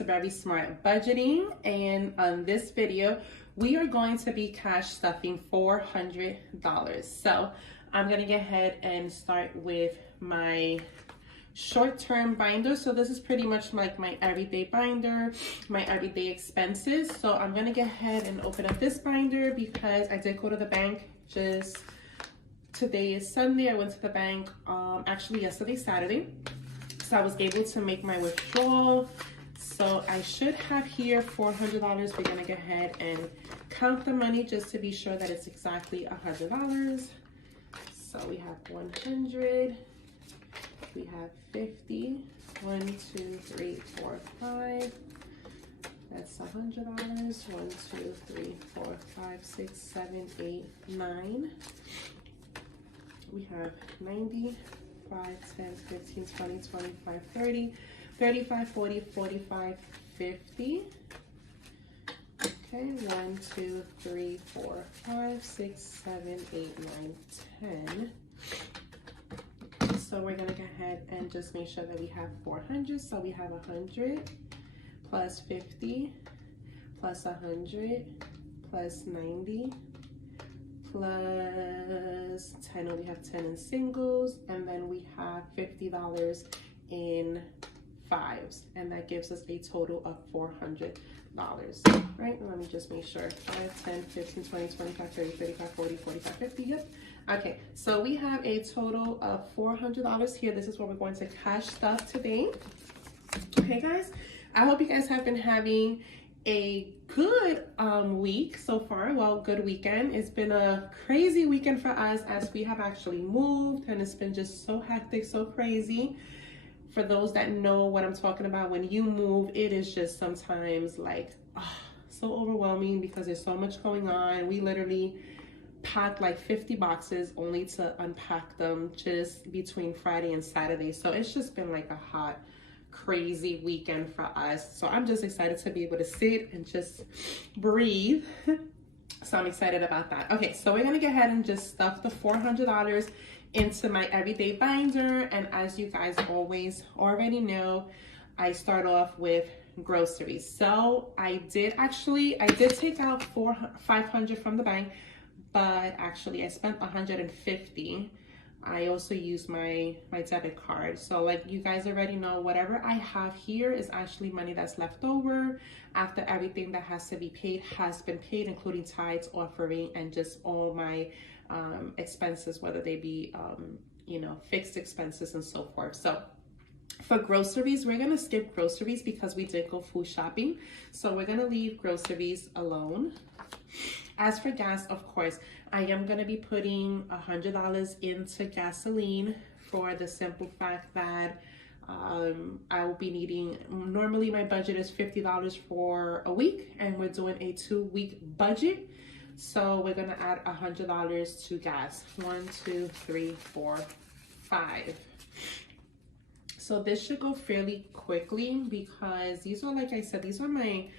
to Very Smart Budgeting, and on this video we are going to be cash stuffing $400. So I'm gonna go ahead and start with my short-term binder. So this is pretty much like my everyday binder, my everyday expenses. So I'm gonna go ahead and open up this binder because I did go to the bank just today is Sunday. I went to the bank actually yesterday, Saturday. So I was able to make my withdrawal. So I should have here $400. We're gonna go ahead and count the money just to be sure that it's exactly $100. So we have 100, we have 50, 1, 2, 3, 4, 5. That's $100. 1, 2, 3, 4, 5, 6, 7, 8, 9. We have 90. 5, 10, 15, 20, 25, 30, 35, 40, 45, 50. Okay, 1, 2, 3, 4, 5, 6, 7, 8, 9, 10. So we're gonna go ahead and just make sure that we have 400. So we have 100 plus 50 plus 100 plus 90 plus 10, and we have 10 in singles, and then we have $50 in fives, and that gives us a total of $400, right? Let me just make sure. 5, 10, 15, 20, 25, 30, 35, 40, 45, 50. Yep. Okay, so we have a total of $400 here. This is what we're going to cash stuff today. Okay, guys, I hope you guys have been having a good week so far. Well, good weekend. It's been a crazy weekend for us as we have actually moved, and it's been just so hectic, so crazy. For those that know what I'm talking about, when you move, it is just sometimes like so overwhelming because there's so much going on. We literally packed like 50 boxes only to unpack them just between Friday and Saturday. So it's just been like a hot, crazy weekend for us. So I'm just excited to be able to sit and just breathe. So I'm excited about that. Okay, so we're gonna go ahead and just stuff the $400 into my everyday binder. And as you guys always already know, I start off with groceries. So I did take out $500 from the bank, but actually I spent $150. I also use my debit card. So like you guys already know, whatever I have here is actually money that's left over after everything that has to be paid has been paid, including tithes, offering, and just all my expenses, whether they be fixed expenses and so forth. So for groceries, we're gonna skip groceries because we did go food shopping. So we're gonna leave groceries alone. As for gas, of course, I am going to be putting $100 into gasoline for the simple fact that I will be needing, normally my budget is $50 for a week, and we're doing a 2-week budget. So we're going to add $100 to gas. 1, 2, 3, 4, 5. So this should go fairly quickly because these are, like I said, these are my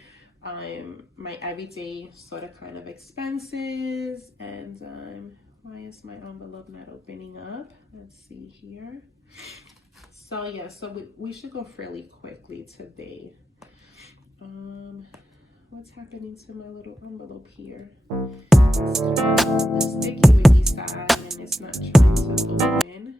everyday sort of kind of expenses. And why is my envelope not opening up? Let's see here. So yeah, so we should go fairly quickly today. What's happening to my little envelope here? The sticky wicky side, and it's not trying to open.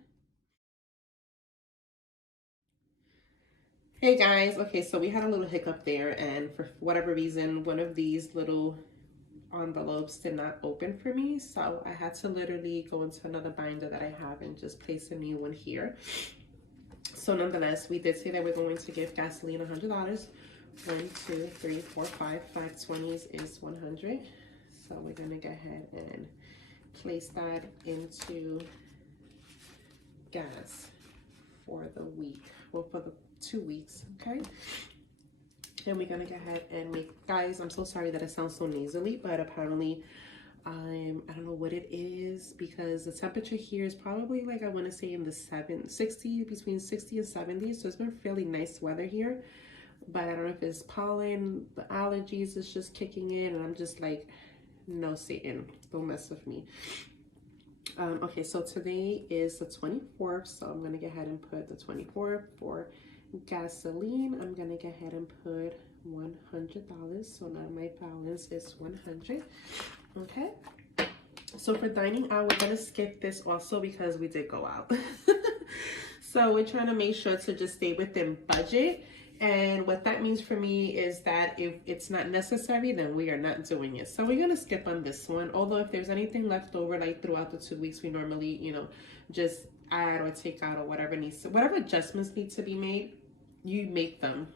Hey guys, okay, so we had a little hiccup there, and for whatever reason, one of these little envelopes did not open for me, so I had to literally go into another binder that I have and just place a new one here. So nonetheless, we did say that we're going to give gasoline $100. 1, 2, 3, 4, 5 20s is 100. So we're gonna go ahead and place that into gas for the week, well, for the 2 weeks, okay? And we're gonna go ahead and make, guys, I'm so sorry that it sounds so nasally, but apparently I don't know what it is, because the temperature here is probably, like, I want to say in the 60, between 60 and 70. So it's been fairly nice weather here, but I don't know if it's pollen, the allergies is just kicking in, and I'm just like, no, Satan, don't mess with me. Okay, so today is the 24th, so I'm gonna go ahead and put the 24th for Gasoline, I'm gonna go ahead and put $100. So now my balance is 100. Okay. So for dining out, we're gonna skip this also because we did go out. So we're trying to make sure to just stay within budget. And what that means for me is that if it's not necessary, then we are not doing it. So we're gonna skip on this one. Although if there's anything left over, like throughout the 2 weeks, we normally, you know, just add or take out or whatever whatever adjustments need to be made, you make them.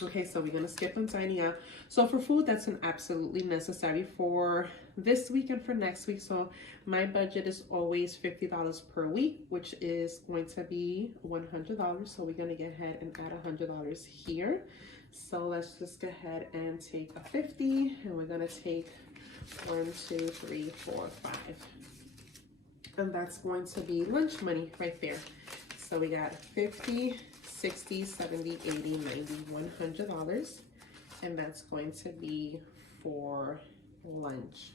Okay, so we're gonna skip on dining out. So for food, that's an absolutely necessary for this week and for next week. So my budget is always $50 per week, which is going to be $100. So we're gonna go ahead and add $100 here. So let's just go ahead and take a 50, and we're gonna take 1, 2, 3, 4, 5. And that's going to be lunch money right there. So we got 50, 60, 70, 80, 90, $100. And that's going to be for lunch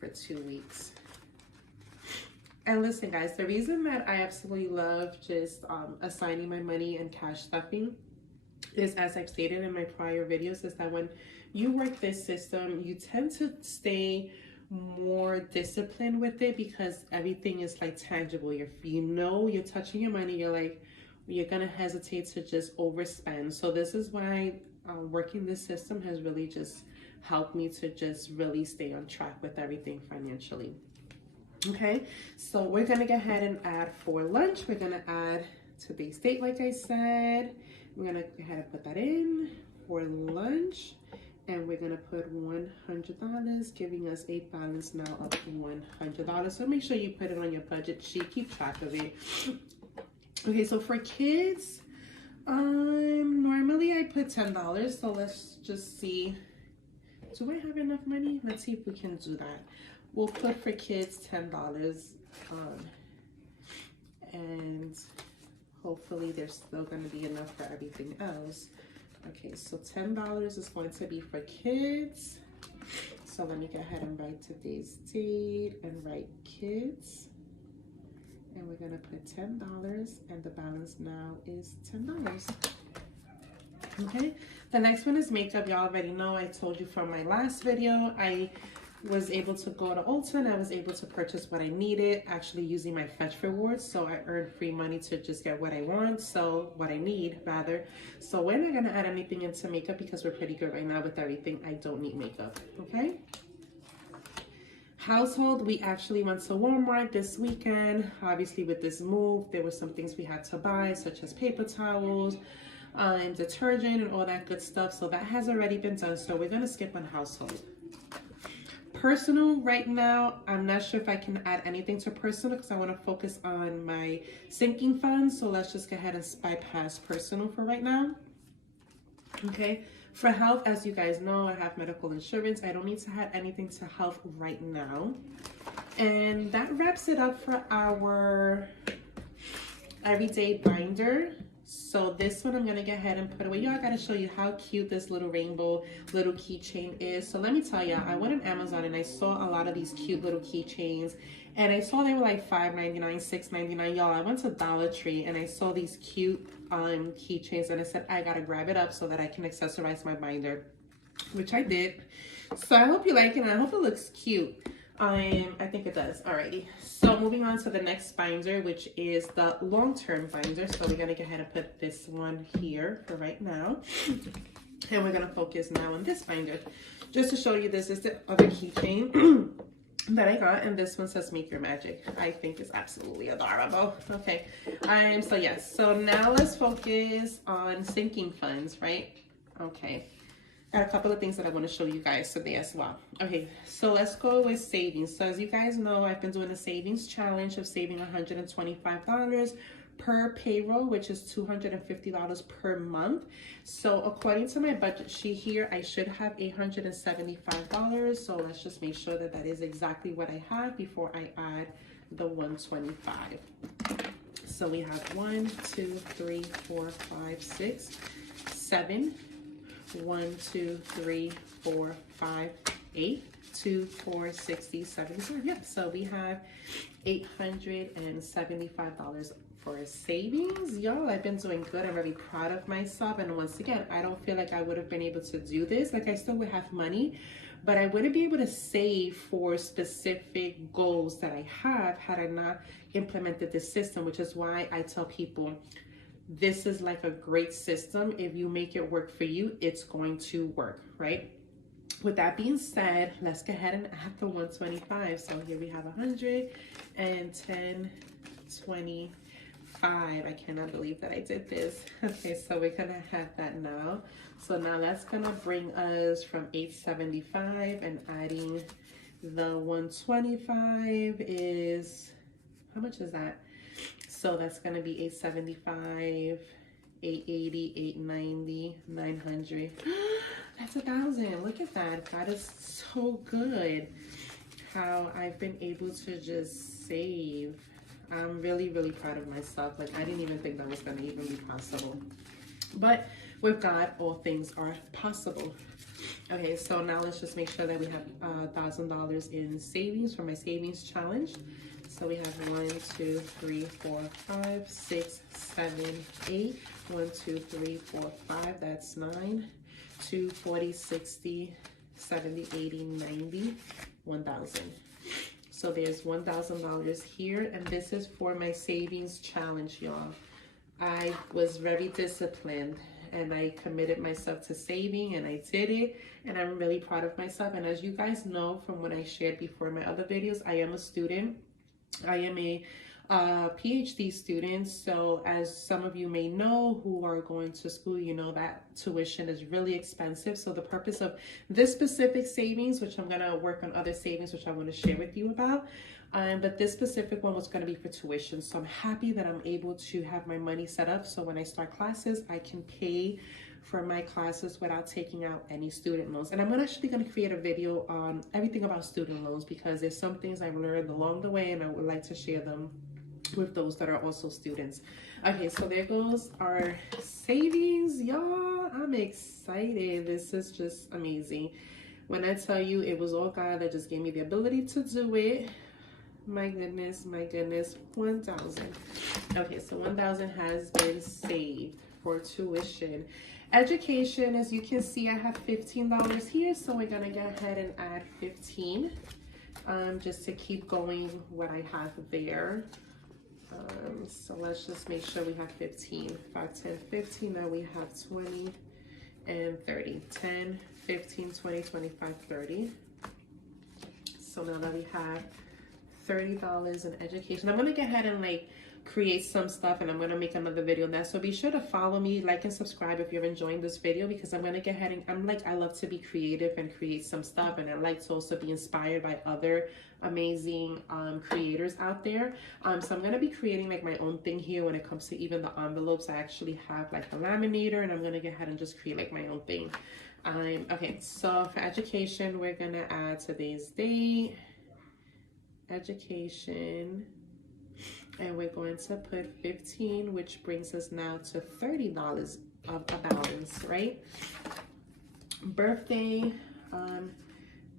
for 2 weeks. And listen, guys, the reason that I absolutely love just assigning my money and cash stuffing is, as I've stated in my prior videos, is that when you work this system, you tend to stay more disciplined with it because everything is like tangible. You know you're touching your money, you're gonna hesitate to just overspend. So this is why working this system has really just helped me to just really stay on track with everything financially. Okay, so we're gonna go ahead and add for lunch. We're gonna add today's date, like I said. We're gonna go ahead and put that in for lunch. And we're gonna put $100, giving us a balance now of $100. So make sure you put it on your budget sheet, keep track of it. Okay, so for kids, normally I put $10. So let's just see, do I have enough money? Let's see if we can do that. We'll put for kids $10, and hopefully there's still gonna be enough for everything else. Okay, so $10 is going to be for kids. So let me go ahead and write today's date and write kids. And we're gonna put $10, and the balance now is $10. Okay, the next one is makeup. Y'all already know, I told you from my last video, I was able to go to Ulta and I was able to purchase what I needed, actually using my Fetch rewards. So I earned free money to just get what I want, so what I need rather. So we're not gonna add anything into makeup because we're pretty good right now with everything. I don't need makeup, okay? Household, we actually went to Walmart this weekend. Obviously with this move, there were some things we had to buy, such as paper towels, and detergent and all that good stuff. So that has already been done. So we're gonna skip on household. Personal, right now, I'm not sure if I can add anything to personal because I want to focus on my sinking funds. So let's just go ahead and bypass personal for right now. Okay, for health, as you guys know, I have medical insurance. I don't need to add anything to health right now. And that wraps it up for our everyday binder. So this one I'm gonna go ahead and put away. Y'all, I gotta show you how cute this little rainbow little keychain is. So let me tell y'all, I went on Amazon and I saw a lot of these cute little keychains, and I saw they were like $5.99, $6.99. Y'all, I went to Dollar Tree and I saw these cute keychains, and I said I gotta grab it up so that I can accessorize my binder, which I did. So I hope you like it, and I hope it looks cute. I think it does. Alrighty, so moving on to the next binder, which is the long-term binder. So we're gonna go ahead and put this one here for right now, and we're gonna focus now on this binder. Just to show you, this is the other keychain that I got, and this one says "Make Your Magic." I think it's absolutely adorable. Okay, so yes, so now let's focus on sinking funds, right? Okay. Got a couple of things that I want to show you guys today as well. Okay, so let's go with savings. So as you guys know, I've been doing a savings challenge of saving $125 per payroll, which is $250 per month. So according to my budget sheet here, I should have $875. So let's just make sure that that is exactly what I have before I add the $125. So we have 1, 2, 3, 4, 5, 6, 7. 1, 2, 3, 4, 5, 8, 2, 4, 60, 75. Yeah, so we have $875 for savings, y'all, I've been doing good. I'm very proud of myself. And once again, I don't feel like I would have been able to do this. Like, I still would have money, but I wouldn't be able to save for specific goals that I have had I not implemented this system, which is why I tell people this is like a great system. If you make it work for you, it's going to work, right? With that being said, let's go ahead and add the 125. So here we have 100 and 10, 25. I cannot believe that I did this. Okay, so we're gonna have that now. So now that's gonna bring us from 875, and adding the 125 is, how much is that? So that's gonna be 875, 880, 890, 900. That's 1,000. Look at that. That is so good. How I've been able to just save. I'm really, really proud of myself. Like, I didn't even think that was going to even be possible. But with God, all things are possible. Okay, so now let's just make sure that we have $1,000 in savings for my savings challenge. So we have 1, 2, 3, 4, 5, 6, 7, 8. 1, 2, 3, 4, 5. That's 9. 2, 40, 60, 70, 80, 90, 1,000. So there's $1,000 here, and this is for my savings challenge, y'all. I was very disciplined, and I committed myself to saving, and I did it, and I'm really proud of myself. And as you guys know from what I shared before in my other videos, I am a student. I am a PhD student. So as some of you may know who are going to school, you know that tuition is really expensive. So the purpose of this specific savings, which I'm going to work on other savings, which I want to share with you about, but this specific one was going to be for tuition. So I'm happy that I'm able to have my money set up so when I start classes, I can pay for my classes without taking out any student loans. And I'm actually going to create a video on everything about student loans, because there's some things I've learned along the way, and I would like to share them with those that are also students. Okay, so there goes our savings, y'all. I'm excited. This is just amazing. When I tell you it was all God that just gave me the ability to do it. My goodness, 1,000. Okay, so 1,000 has been saved for tuition. Education, as you can see, I have $15 here, so we're gonna go ahead and add 15 just to keep going what I have there. So let's just make sure we have 15. 5, 10, 15. Now we have 20 and 30. 10, 15, 20, 25, 30. So now that we have $30 in education, I'm gonna go ahead and like create some stuff, and I'm gonna make another video on that. So be sure to follow me, like and subscribe if you're enjoying this video, because I'm gonna go ahead and I love to be creative and create some stuff, and I like to also be inspired by other amazing creators out there. So I'm gonna be creating like my own thing here when it comes to even the envelopes. I actually have like a laminator, and I'm gonna go ahead and just create like my own thing. Okay, so for education, we're gonna add today's date, education, and we're going to put 15, which brings us now to $30 of a balance, right? Birthday,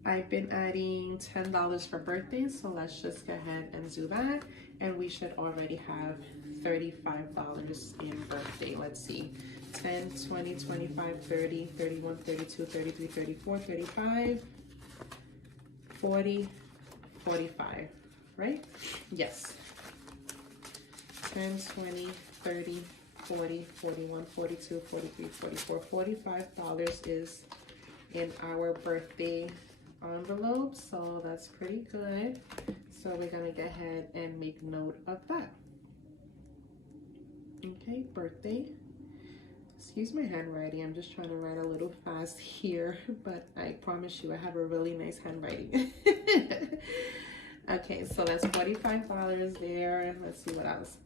I've been adding $10 for birthdays, so let's just go ahead and do that, and we should already have $35 in birthday. Let's see, 10, 20, 25, 30, 31, 32, 33, 34, 35, 40, 45, right? Yes. 10, 20, 30, 40, 41, 42, 43, 44, $45 is in our birthday envelope, so that's pretty good. So we're gonna go ahead and make note of that. Okay, birthday. Excuse my handwriting, I'm just trying to write a little fast here, but I promise you I have a really nice handwriting. Okay, so that's $45 there. Let's see what else.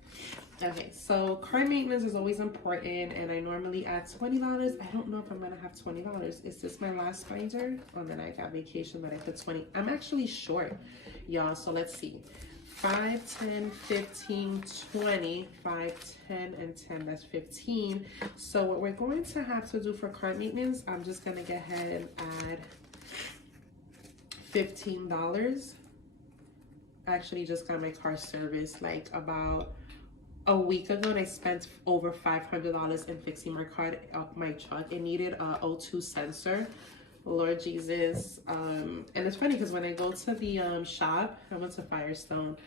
Okay, so card maintenance is always important, and I normally add $20. I don't know if I'm gonna have $20. Is this my last binder? Oh, then I got vacation, but I put 20. I'm actually short, y'all, so let's see. 5, 10, 15, 20, 5, 10, and 10, that's 15. So what we're going to have to do for card maintenance, I'm just gonna go ahead and add $15. I actually just got my car service like about a week ago and I spent over $500 in fixing my car, my truck. It needed a O2 sensor. Lord Jesus. And it's funny because when I go to the shop, I went to Firestone.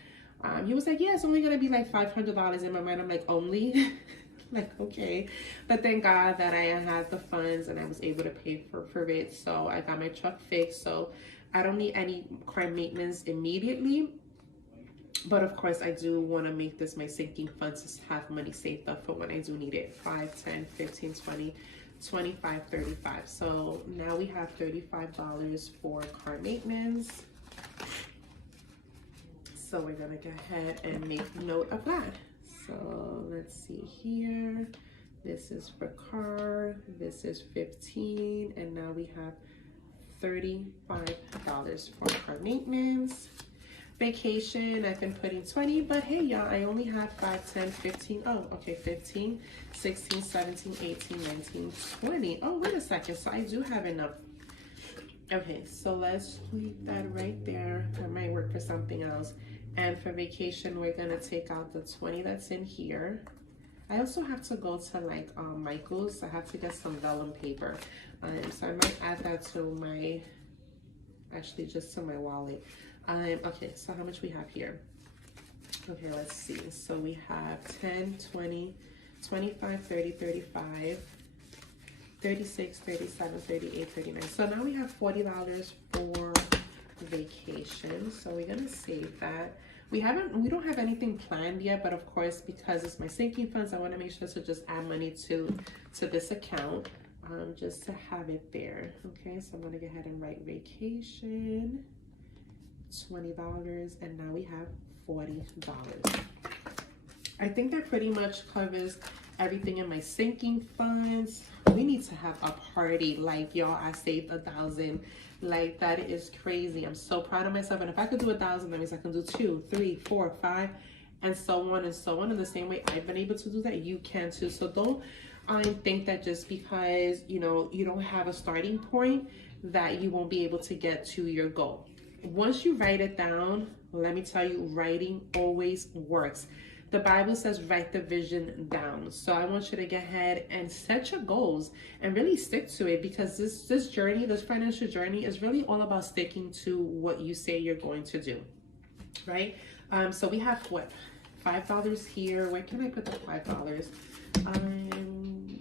He was like, yeah, it's only gonna be like $500. In my mind, I'm like, only? Like, okay. But thank God that I had the funds and I was able to pay for it. So I got my truck fixed. So I don't need any car maintenance immediately. But of course, I do want to make this my sinking fund to have money saved up for when I do need it. 5, 10, 15, 20, 25, 35. So now we have $35 for car maintenance. So we're gonna go ahead and make note of that. So let's see here. This is for car, this is 15, and now we have $35 for car maintenance. Vacation, I've been putting 20, but hey y'all, I only have 5, 10, 15, oh, okay, 15, 16, 17, 18, 19, 20. Oh, wait a second, so I do have enough. Okay, so let's leave that right there. That might work for something else. And for vacation, we're gonna take out the 20 that's in here. I also have to go to like Michael's. I have to get some vellum paper. So I might add that to my, actually just to my wallet. Okay, so how much we have here? Okay, let's see. So we have 10, 20, 25, 30, 35, 36, 37, 38, 39. So now we have $40 for vacation. So we're gonna save that. We don't have anything planned yet, but of course, because it's my sinking funds, I want to make sure to just add money to this account, just to have it there. Okay, so I'm gonna go ahead and write vacation, $20, and now we have $40. I think that pretty much covers everything in my sinking funds. We need to have a party. Like, y'all, I saved $1,000. Like, that is crazy. I'm so proud of myself. And if I could do 1,000, that means I can do 2, 3, 4, 5, and so on and so on. In the same way I've been able to do that, you can too. So don't think that just because, you know, you don't have a starting point, that you won't be able to get to your goal. Once you write it down, let me tell you, writing always works. The Bible says write the vision down. So I want you to get ahead and set your goals and really stick to it, because this journey, this financial journey, is really all about sticking to what you say you're going to do, right? So we have what, $5 here. Where can I put the $5?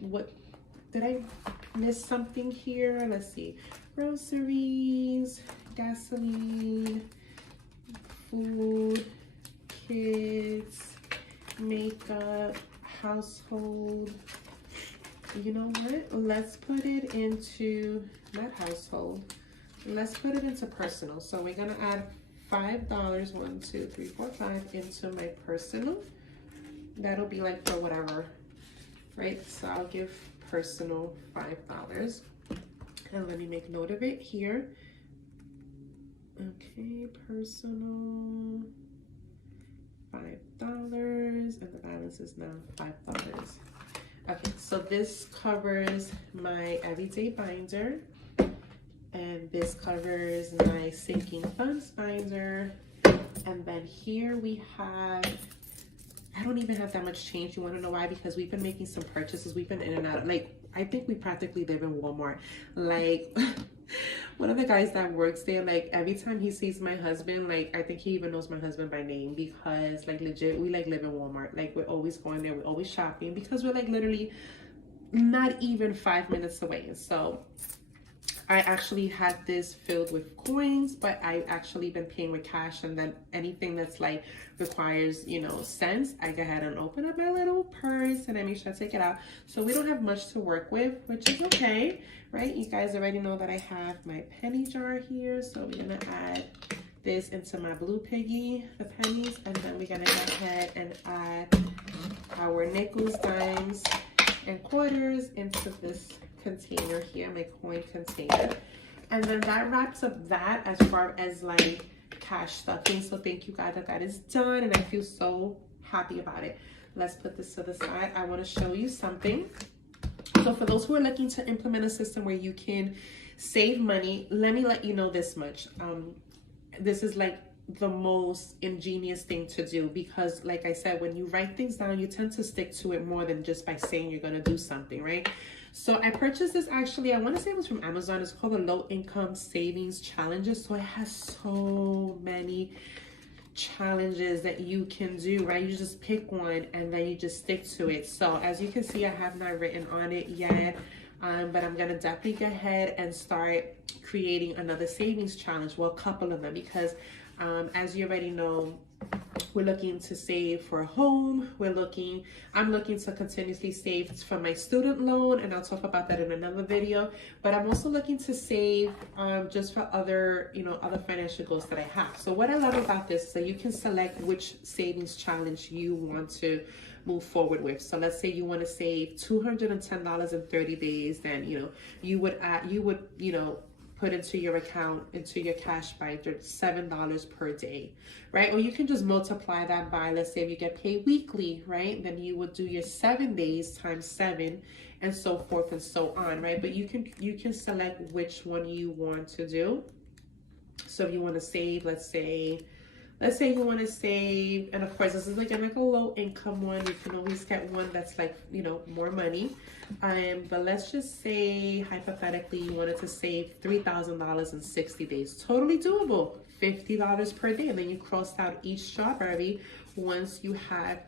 What did I miss something here? Let's see. Groceries, gasoline, food, kids, makeup, household. You know what? Let's put it into, not household, let's put it into personal. So we're gonna add $5, 1, 2, 3, 4, 5 into my personal. That'll be like for whatever, right? So I'll give personal $5. And let me make note of it here. Okay, personal, $5, and the balance is now $5. Okay, so this covers my everyday binder, and this covers my sinking funds binder. And then here we have, I don't even have that much change. You want to know why? Because we've been making some purchases. We've been in and out. Like, I think we practically live in Walmart. Like, one of the guys that works there, like, every time he sees my husband, like, I think he even knows my husband by name, because, like, legit, we, like, live in Walmart. Like, we're always going there. We're always shopping, because we're, like, literally not even 5 minutes away. So I actually had this filled with coins, but I actually been paying with cash. And then anything that's like requires, you know, cents, I go ahead and open up my little purse and I make sure I take it out. So we don't have much to work with, which is okay, right? You guys already know that I have my penny jar here. So we're gonna add this into my blue piggy, the pennies, and then we're gonna go ahead and add our nickels, dimes, and quarters into this container here, my coin container. And then that wraps up that as far as like cash stuffing. So thank you, God, that is done, and I feel so happy about it. Let's put this to the side. I want to show you something. So for those who are looking to implement a system where you can save money, let me let you know this much. This is like the most ingenious thing to do, because like I said, when you write things down, you tend to stick to it more than just by saying you're going to do something, right? So I purchased this, actually, I want to say it was from Amazon. It's called the Low Income Savings Challenges. So it has so many challenges that you can do, right? You just pick one and then you just stick to it. So as you can see, I have not written on it yet, but I'm gonna definitely go ahead and start creating another savings challenge, well, a couple of them, because as you already know, we're looking to save for a home. I'm looking to continuously save for my student loan, and I'll talk about that in another video. But I'm also looking to save just for other, other financial goals that I have. So what I love about this is that you can select which savings challenge you want to move forward with. So let's say you want to save $210 in 30 days, then you would put into your account, into your cash binder, $7 per day, right? Or you can just multiply that by, let's say if you get paid weekly, right? Then you would do your 7 days times 7 and so forth and so on, right? But you can select which one you want to do. So if you want to save, let's say you want to save, and of course this is like a low income one. You can always get one that's like, more money. But let's just say hypothetically you wanted to save $3,000 in 60 days. Totally doable. $50 per day, and then you cross out each strawberry once you have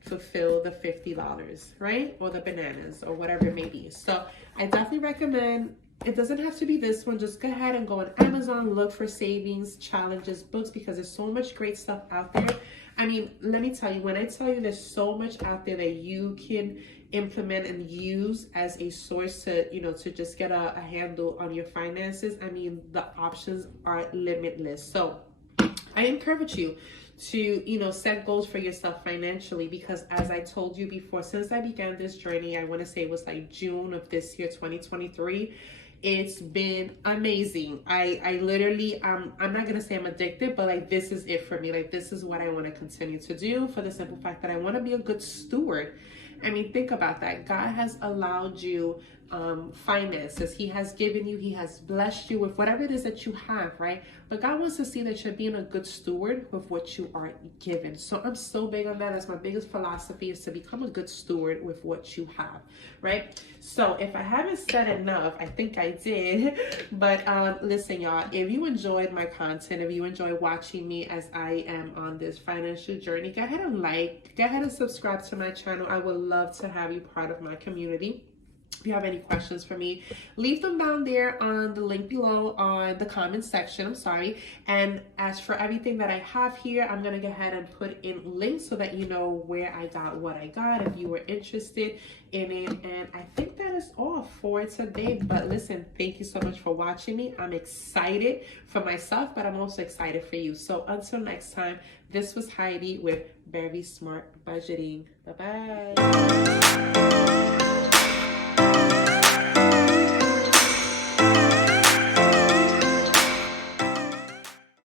fulfilled the $50, right? Or the bananas or whatever it may be. So I definitely recommend. It doesn't have to be this one. Just go ahead and go on Amazon, look for savings challenges books, because there's so much great stuff out there. I mean, let me tell you, when I tell you there's so much out there that you can implement and use as a source to, to just get a handle on your finances, I mean, the options are limitless. So I encourage you to, set goals for yourself financially, because as I told you before, since I began this journey, I want to say it was like June of this year, 2023. It's been amazing. I literally, I'm not going to say I'm addicted, but like, this is it for me. Like, this is what I want to continue to do, for the simple fact that I want to be a good steward. I mean, think about that. God has allowed you finances. He has given you, he has blessed you with whatever it is that you have, right? But God wants to see that you're being a good steward with what you are given. So I'm so big on that. That's my biggest philosophy, is to become a good steward with what you have, right? So if I haven't said enough, I think I did. But listen, y'all, if you enjoyed my content, if you enjoy watching me as I am on this financial journey, go ahead and subscribe to my channel. I would love to have you part of my community. If you have any questions for me, leave them down there on the link below on the comment section. I'm sorry. And as for everything that I have here, I'm going to go ahead and put in links so that you know where I got what I got if you were interested in it. And I think that is all for today. But listen, thank you so much for watching me. I'm excited for myself, but I'm also excited for you. So until next time, this was Heidi with Very Smart Budgeting. Bye-bye.